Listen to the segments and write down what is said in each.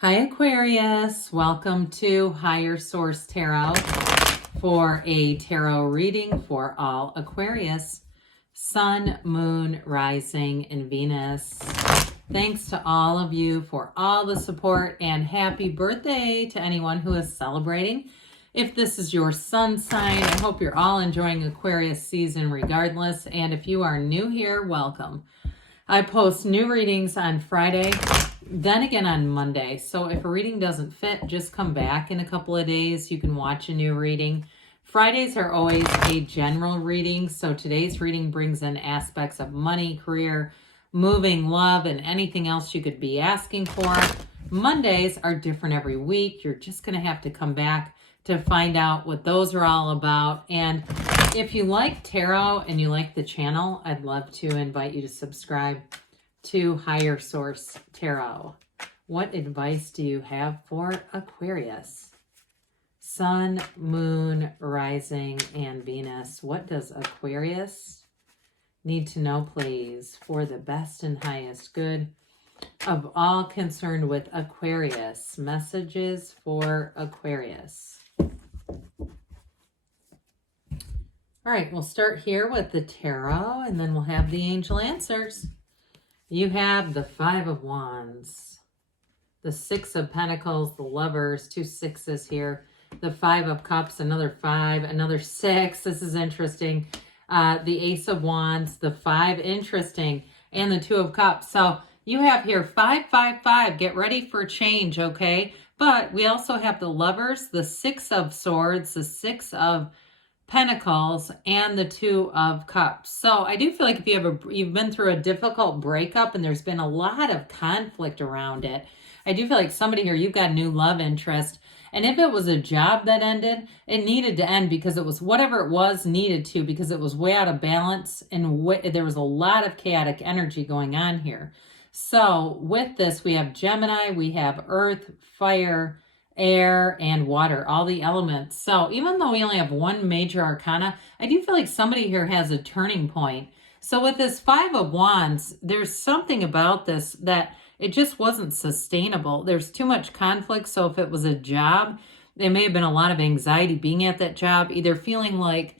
Hi Aquarius, welcome to Higher Source Tarot for a tarot reading for all Aquarius, Sun, Moon, Rising, and Venus. Thanks to all of you for all the support and happy birthday to anyone who is celebrating. If this is your sun sign, I hope you're all enjoying Aquarius season regardless. And if you are new here, welcome. I post new readings on Friday, then again on Monday. So if a reading doesn't fit, just come back in a couple of days. You can watch a new reading. Fridays are always a general reading. So today's reading brings in aspects of money, career, moving, love, and anything else you could be asking for. Mondays are different every week. You're just going to have to come back to find out what those are all about. And if you like tarot and you like the channel, I'd love to invite you to subscribe to Higher Source Tarot. What advice do you have for Aquarius? Sun, Moon, Rising, and Venus. What does Aquarius need to know, please, for the best and highest good of all concerned with Aquarius? Messages for Aquarius. All right, we'll start here with the tarot, and then we'll have the angel answers. You have the Five of Wands, the Six of Pentacles, the Lovers, two sixes here, the Five of Cups, another five, another six. This is interesting. The Ace of Wands, the five, interesting, and the Two of Cups. So you have here 555. Get ready for change, okay? But we also have the Lovers, the Six of Swords, the Six of Pentacles, and the Two of Cups. So I do feel like if you've been through a difficult breakup and there's been a lot of conflict around it, I do feel like somebody here, you've got a new love interest. And if it was a job that ended, it needed to end because it was whatever it was needed to, because it was way out of balance and there was a lot of chaotic energy going on here. So with this, we have Gemini, we have Earth, Fire, air, and water, all the elements. So even though we only have one major arcana, I do feel like somebody here has a turning point. So with this Five of Wands, there's something about this that it just wasn't sustainable. There's too much conflict. So if it was a job, there may have been a lot of anxiety being at that job, either feeling like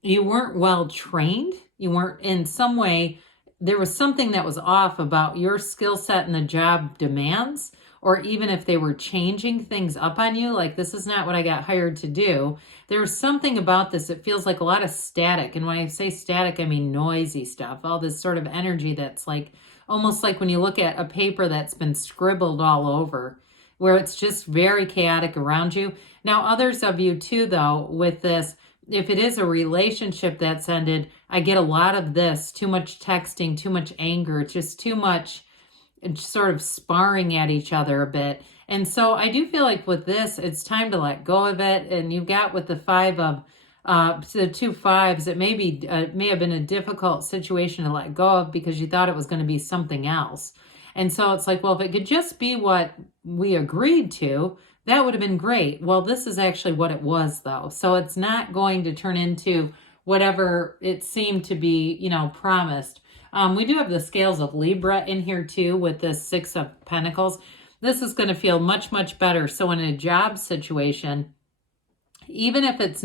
you weren't well trained, you weren't in some way, there was something that was off about your skill set and the job demands, or even if they were changing things up on you, like this is not what I got hired to do. There's something about this. It feels like a lot of static. And when I say static, I mean noisy stuff, all this sort of energy that's like, almost like when you look at a paper that's been scribbled all over, where it's just very chaotic around you. Now, others of you too, though, with this, if it is a relationship that's ended, I get a lot of this, too much texting, too much anger, just too much sort of sparring at each other a bit. And so I do feel like with this, it's time to let go of it. And you've got with the the two fives, it may have been a difficult situation to let go of because you thought it was going to be something else. And so it's like, well, if it could just be what we agreed to, that would have been great. Well, this is actually what it was, though. So it's not going to turn into whatever it seemed to be, promised. We do have the scales of Libra in here too with the Six of Pentacles. This is going to feel much, much better. So in a job situation, even if it's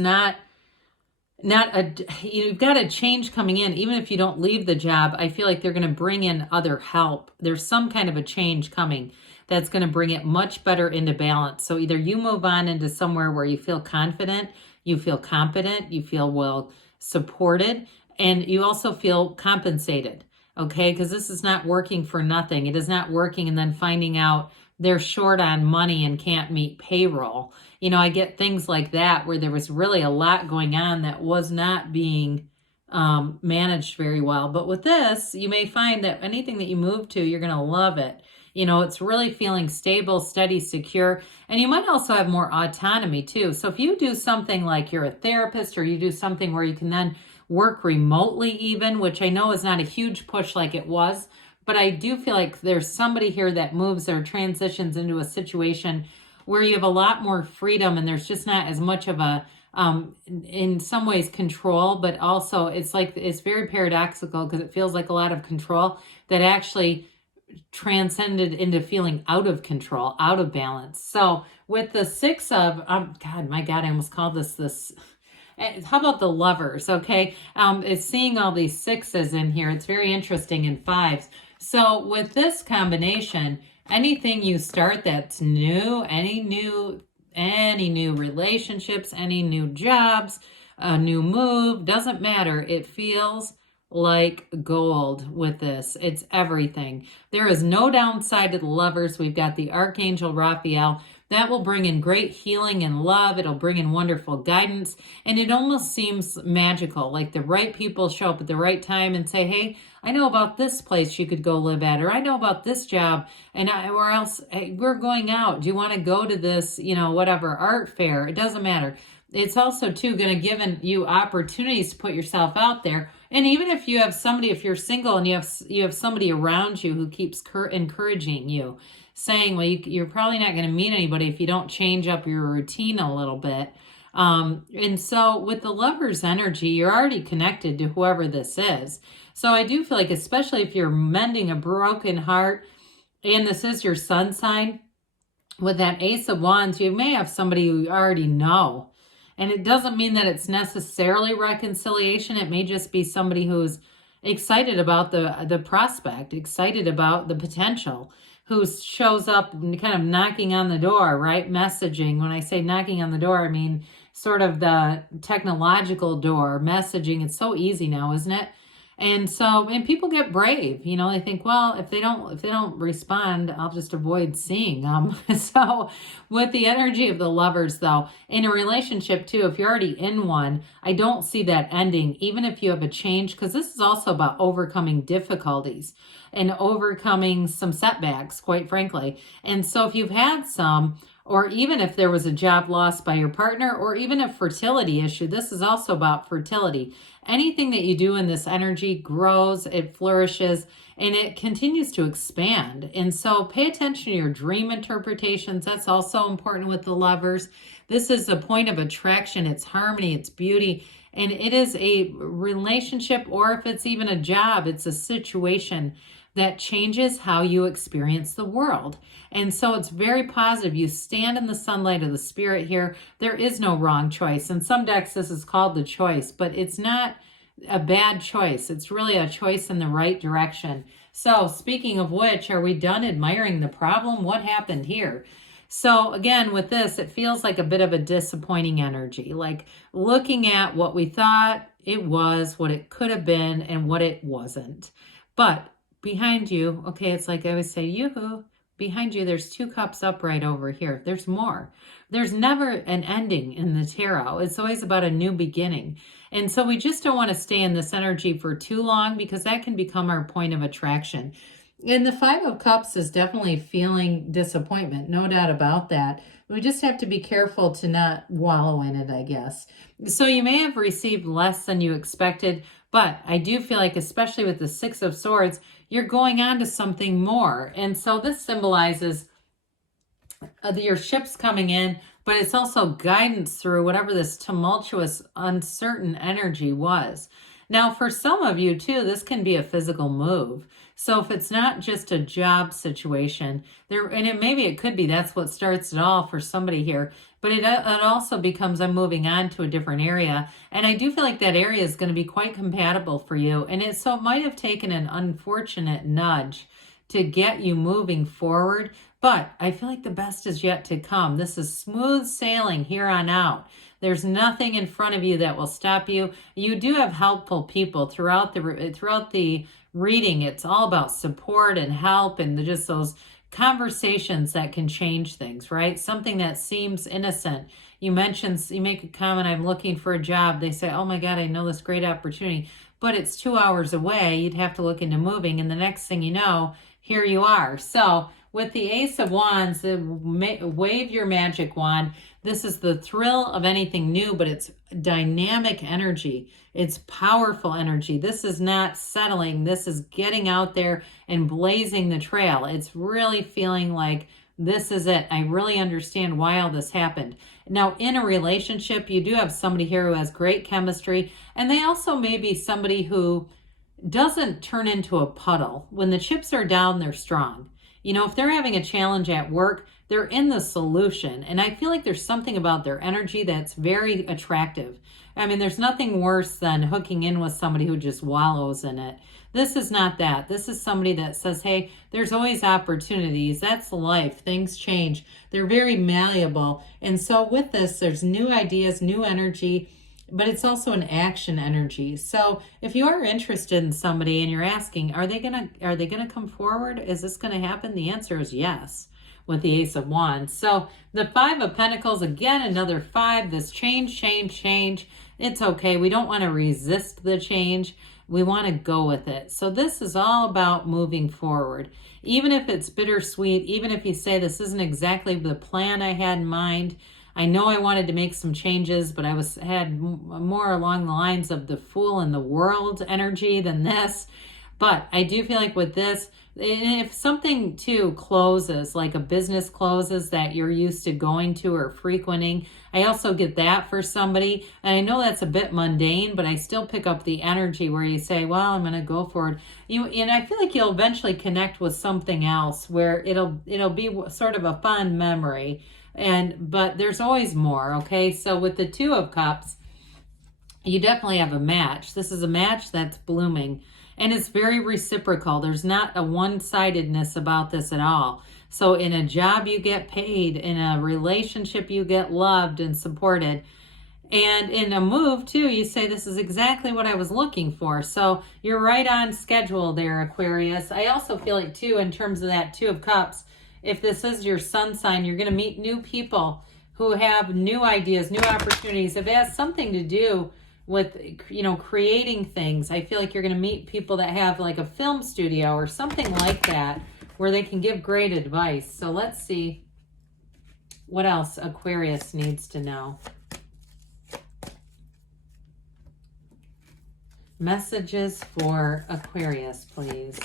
you've got a change coming in, even if you don't leave the job, I feel like they're going to bring in other help. There's some kind of a change coming that's going to bring it much better into balance. So either you move on into somewhere where you feel confident, you feel competent, you feel well supported, and you also feel compensated, okay? Because this is not working for nothing. It is not working and then finding out they're short on money and can't meet payroll. I get things like that where there was really a lot going on that was not being managed very well. But with this, you may find that anything that you move to, you're going to love it. It's really feeling stable, steady, secure. And you might also have more autonomy too. So if you do something like you're a therapist, or you do something where you can then work remotely even, which I know is not a huge push like it was, but I do feel like there's somebody here that moves or transitions into a situation where you have a lot more freedom and there's just not as much of a, in some ways, control, but also it's very paradoxical because it feels like a lot of control that actually transcended into feeling out of control, out of balance. So with the six of, God, my God, I almost called this. How about the lovers? Okay. It's seeing all these sixes in here. It's very interesting in fives. So with this combination, anything you start that's new, any new relationships, any new jobs, a new move, doesn't matter. It feels like gold with this. It's everything. There is no downside to the lovers. We've got the Archangel Raphael. That will bring in great healing and love. It'll bring in wonderful guidance. And it almost seems magical, like the right people show up at the right time and say, hey, I know about this place you could go live at, or I know about this job, and or else, hey, we're going out. Do you want to go to this, whatever, art fair? It doesn't matter. It's also, too, going to give you opportunities to put yourself out there. And even if you have somebody, if you're single and you have somebody around you who keeps encouraging you, saying, well, you're probably not going to meet anybody if you don't change up your routine a little bit. And so with the lover's energy, you're already connected to whoever this is. So I do feel like, especially if you're mending a broken heart, and this is your sun sign, with that Ace of Wands, you may have somebody you already know. And it doesn't mean that it's necessarily reconciliation. It may just be somebody who's excited about the prospect, excited about the potential, who shows up and kind of knocking on the door, right? Messaging. When I say knocking on the door, I mean sort of the technological door, messaging. It's so easy now, isn't it? And people get brave, they think, well, if they don't respond, I'll just avoid seeing them. So with the energy of the lovers, though, in a relationship too, if you're already in one, I don't see that ending, even if you have a change, because this is also about overcoming difficulties and overcoming some setbacks, quite frankly. And so if you've had some, or even if there was a job lost by your partner, or even a fertility issue, this is also about fertility. Anything that you do in this energy grows, it flourishes, and it continues to expand. And so pay attention to your dream interpretations. That's also important with the lovers. This is a point of attraction. It's harmony, it's beauty, and it is a relationship, or if it's even a job, it's a situation that changes how you experience the world. And so it's very positive. You stand in the sunlight of the spirit here. There is no wrong choice. In some decks, this is called the choice, but it's not a bad choice. It's really a choice in the right direction. So speaking of which, are we done admiring the problem? What happened here? So again, with this, it feels like a bit of a disappointing energy, like looking at what we thought it was, what it could have been, and what it wasn't. But behind you, okay, it's like I always say, yoo-hoo, behind you, there's 2 cups upright over here. There's more. There's never an ending in the tarot. It's always about a new beginning. And so we just don't want to stay in this energy for too long, because that can become our point of attraction. And the 5 of Cups is definitely feeling disappointment, no doubt about that. We just have to be careful to not wallow in it, I guess. So you may have received less than you expected, but I do feel like, especially with the 6 of Swords, you're going on to something more. And so this symbolizes your ships coming in, but it's also guidance through whatever this tumultuous, uncertain energy was. Now, for some of you too, this can be a physical move. So if it's not just a job situation, maybe it could be that's what starts it all for somebody here, but it also becomes, I'm moving on to a different area. And I do feel like that area is going to be quite compatible for you. And it might have taken an unfortunate nudge to get you moving forward, but I feel like the best is yet to come. This is smooth sailing here on out. There's nothing in front of you that will stop you. You do have helpful people throughout the reading. It's all about support and help, and just those conversations that can change things, right? Something that seems innocent. You make a comment, I'm looking for a job. They say, oh my God, I know this great opportunity, but it's 2 hours away. You'd have to look into moving. And the next thing you know, here you are. So with the Ace of Wands, wave your magic wand. This is the thrill of anything new, but it's dynamic energy. It's powerful energy. This is not settling. This is getting out there and blazing the trail. It's really feeling like this is it. I really understand why all this happened. Now, in a relationship, you do have somebody here who has great chemistry, and they also may be somebody who doesn't turn into a puddle. When the chips are down, they're strong. You know, if they're having a challenge at work, they're in the solution. And I feel like there's something about their energy that's very attractive. I mean, there's nothing worse than hooking in with somebody who just wallows in it. This is not that. This is somebody that says, hey, there's always opportunities. That's life. Things change. They're very malleable. And so with this, there's new ideas, new energy, but it's also an action energy. So if you are interested in somebody and you're asking, are they gonna come forward? Is this gonna happen? The answer is yes, with the Ace of Wands. So the Five of Pentacles, again, another 5, this change. It's okay. We don't want to resist the change. We want to go with it. So this is all about moving forward. Even if it's bittersweet, even if you say this isn't exactly the plan I had in mind, I know I wanted to make some changes, but I had more along the lines of the Fool in the World energy than this. But I do feel like with this, if something too closes, like a business closes that you're used to going to or frequenting, I also get that for somebody. And I know that's a bit mundane, but I still pick up the energy where you say, well, I'm going to go for it. And I feel like you'll eventually connect with something else where it'll be sort of a fun memory. But there's always more, okay? So with the Two of Cups, you definitely have a match. This is a match that's blooming. And it's very reciprocal. There's not a one-sidedness about this at all. So in a job, you get paid. In a relationship, you get loved and supported. And in a move, too, you say, this is exactly what I was looking for. So you're right on schedule there, Aquarius. I also feel like, too, in terms of that Two of Cups, if this is your sun sign, you're going to meet new people who have new ideas, new opportunities. If it has something to do with, you know, creating things, I feel like you're going to meet people that have like a film studio or something like that where they can give great advice. So let's see what else Aquarius needs to know. Messages for Aquarius, please.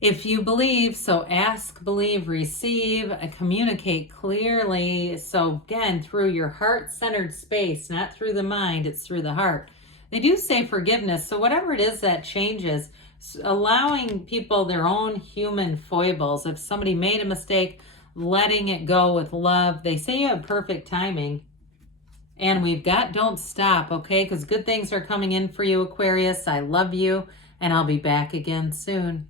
If you believe, so ask, believe, receive, communicate clearly. So again, through your heart-centered space, not through the mind, it's through the heart. They do say forgiveness. So whatever it is that changes, allowing people their own human foibles. If somebody made a mistake, letting it go with love. They say you have perfect timing. And we've got don't stop, okay? Because good things are coming in for you, Aquarius. I love you, and I'll be back again soon.